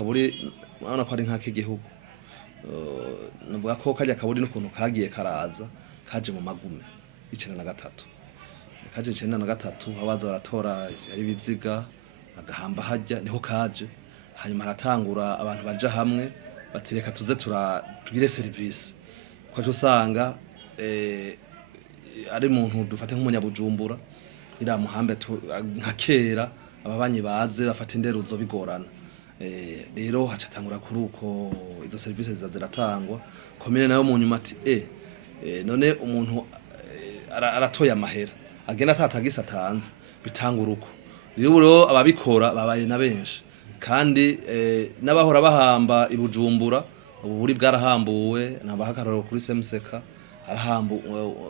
Akaburi urabona ko ari nk'ak'igihugu navuga ko kajya Akaburi n'ukuntu kagiye karaza kaje mu magume 93 kaje 93 abaza baratora ari biziga agahamba hajya niho kaje hanyuma haratangura abantu baja hamwe batireka tuze tugire service kwa usanga ari muntu dufate nk'umunyabujumbura ira muhambe nka kera ababanyi baze bafata inderuzo bigorana rero hacatangura kuri uko izo service ziratangwa komine nayo mu nyuma ati none umuntu aratoya amahera agenda atatagisa atanze bitangura uko rero ababikora babaye na benshi kandi n'abahora bahamba ibujumbura uburi bwarahambuwe nabahakararo kuri semuseka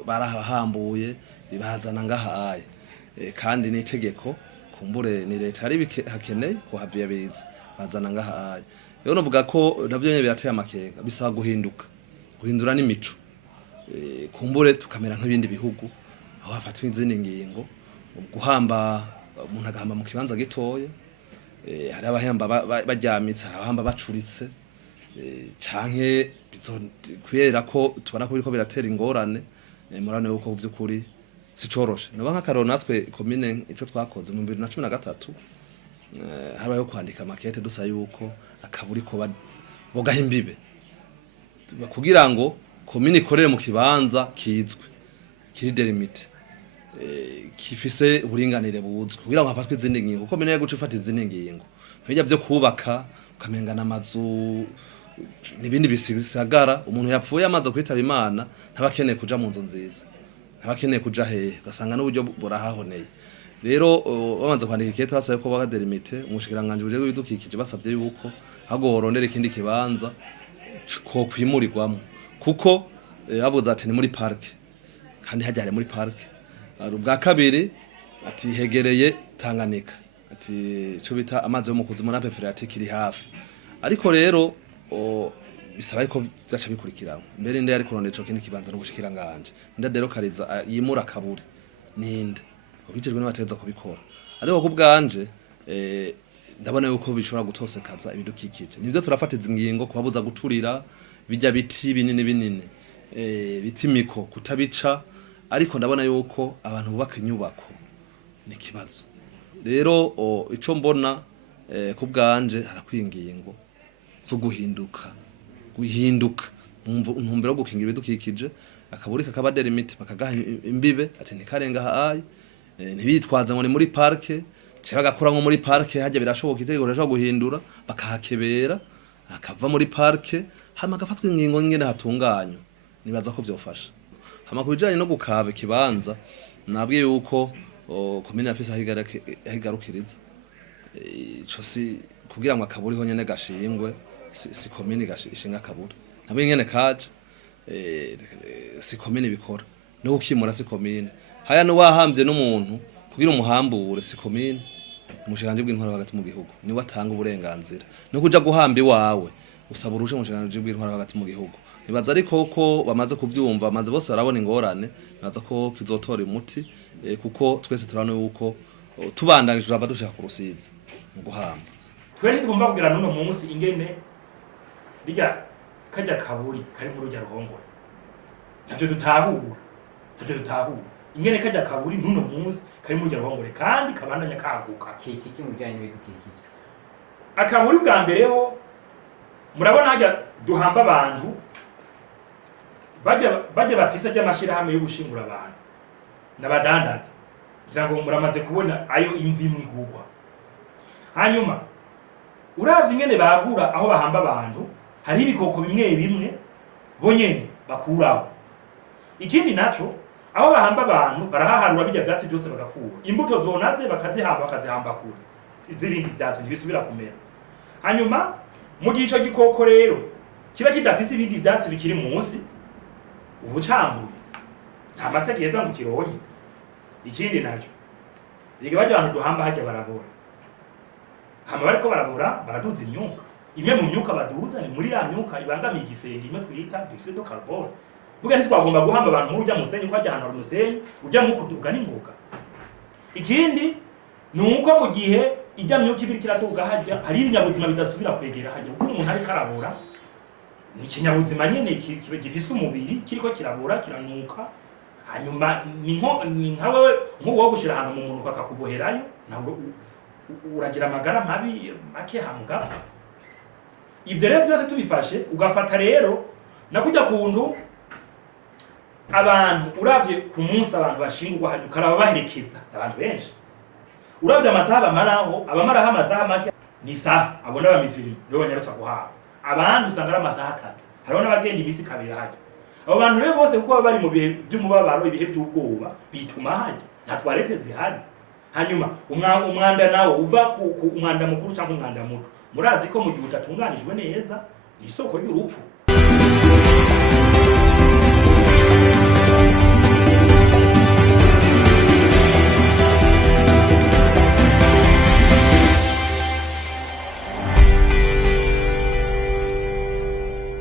barahambuye ibazana ngahaye kandi n'itegeko kumbure ni leta ari hakeneye ko haviye biza bazana ngahaye rero novuga ko navyo nyene birateye amakenga bisaba guhindura n'imico kumbure tukamera nk'ibindi bihugu aho hafatwa izindi ngingo guhamba umuntu agahamba mu kibanza gitoye hari abahamba bajyamitse hari abahamba bacuritse canke bizokuyera ko tubona ko biriko biratera ingorane murane yuko by'ukuri sicoroshe no nk'akaroro natwe komine ico twakoze mu 2013 habayo kwandika makete dusa yuko Akaburi ko bogaha imbibe kugira ngo komine ikorere mu kibanza kizwe kiri delimite kifise uburinganire buzwe kugira ngo hafatwe izindi ngingo kuko mene guca ufata izindi ngingo bijya byo kubaka ukamengana amazu nibindi bisigara umuntu yapfuye amaze kwitaba Imana ntabakeneye kuja mu nzu nziza ntabakeneye kuja hehe gasanga n'uburyo burahahoneye rero bamaze kwandika ikete basaye ko baga delimite umushikiranganji buje bidukikije basavye yuko hagorondera ikindi kibanza ko kwimurirwamo kuko bavuze ati ni muri park kandi hajyare muri park ubwa kabiri ati hegereye Tanganyika ati cyo bita amazi yo mu kuzimu na peferiatike iri hafi ariko rero bisaba ko byaca bikurikirana mbere nde yari kurondera ico kindi kibanza n'ubushikiranganji ndadero kariza yimura Akaburi ninde ubijejwe n'abateza kubikora ariko kubwanje ndabona yuko bishobora gutosekaza ibidukikije nivyo turafatiza ingingo kubabuza guturira bijya biti binini bitimiko kutabica ariko ndabona yuko abantu bubaka inyubako ni kibazo rero ico mbona kubwanje harakwingingo zo guhinduka ntumbero gukingira ibidukikije Akaburi kakaba delimite bakagaha imbibe ati nikarenga hayi ntibitwaza ngo ni muri parke cyangwa gakora nko muri parke hajya birashoboka itegeko rashobora guhindura bakahakebera akava muri parke hama gafatwa ingingo ngene hatunganywa nibaza ko byofasha hama kubijanye no gukaba kibanza nabwiye yuko komine afisa higarukiriza ico si kugira ngo Akaburi ho nyene gashingwe si komine gashinga Akaburi nabo nyene kaje si komine bikora no ukimura si komine haya no wahambye n'umuntu kugira umuhambure si komine umushikanje bw'intwaro hagati mu gihugu ni watanga uburenganzira no kuja guhamba iwawe usaba urushe umushikanje bw'intwaro hagati mu gihugu nibaza ariko ko bamaze kuvyumva bamaze bose barabona ingorane nibaza ko kizotora umuti kuko twese turano yuko tubandanije turava dushaka ku Rusizi mu guhamba twe nitugomba kugira none munsi ingene bijya kajya Akaburi kari mu rujya ruhongore ntacyo dutahura ingene kajya Akaburi nuno munsi kari mu rujya ruhongore kandi kabandanya kaguka kiki mu bijanye n'ibidukikije Akaburi bwa mbere ho murabona hajya duhamba abantu bajya bafisa by'amashira hamwe yo gushingura abantu nabadandaza kugirango muramaze kubona ayo imvi mwigugwa hanyuma uravye ingene bagura aho bahamba abantu hari ibikoko bimwe bonyene bakuraho ikindi naco aho bahamba abantu barahaharura bijya vyatsi byose bagakura imbuto zonaze bakazihamba kure zibindi vyatsi ntibisubira kumera hanyuma mu gico gikoko rero kiba kidafise ibindi vyatsi bikiri munsi ubucambuye nta masaki yeza ngo kironye ikindi naco yige bajya abantu duhamba hajya barabora hama bariko barabora baraduza imyuka imwe mu myuka baduza ni muri ya myuka ibangamiye igisenge imwe twita dioxide de carbone buga ntitwagomba guhamba abantu muri ujya musenyi ko ajya ahantu musenyi ujya mu kuduga n'ingoga ikindi nuko mu gihe ijya myuka ibiri kiraduga hajya hari ibinyabuzima bidasubira kwegera hajya kuko umuntu ari karabura ni ikinyabuzima nyene gifise umubiri kiriko kirabura kiranuka hanyuma ni nka wewe nk'uwo gushira ahantu mu muntu kakakuboherayo ntabwo uragira amagara mabi make hamugara. Ivyo rero byose tubifashe ugafata rero nakujya kuntu abantu uravye ku munsi abantu bashingurwa hajya ukaraba baherekeza abantu benshi uravye amasaha bamaraho abamaraho amasaha make ni saha abona bamizirimo rero banyarutsa guhaha abantu usanga ari amasaha 3 hariho n'abagenda imisi kabiri hajya abo bantu rero bose kuko bari mu bihe by'umubabaro ibihe by'ubwoba bituma hajya nta twarete zihari. Hanyuma umwanda nawo uva ku umwanda mukuru cyangwa umwanda muto murazi ko mu gihe udatunganijwe neza ni isoko y'urupfu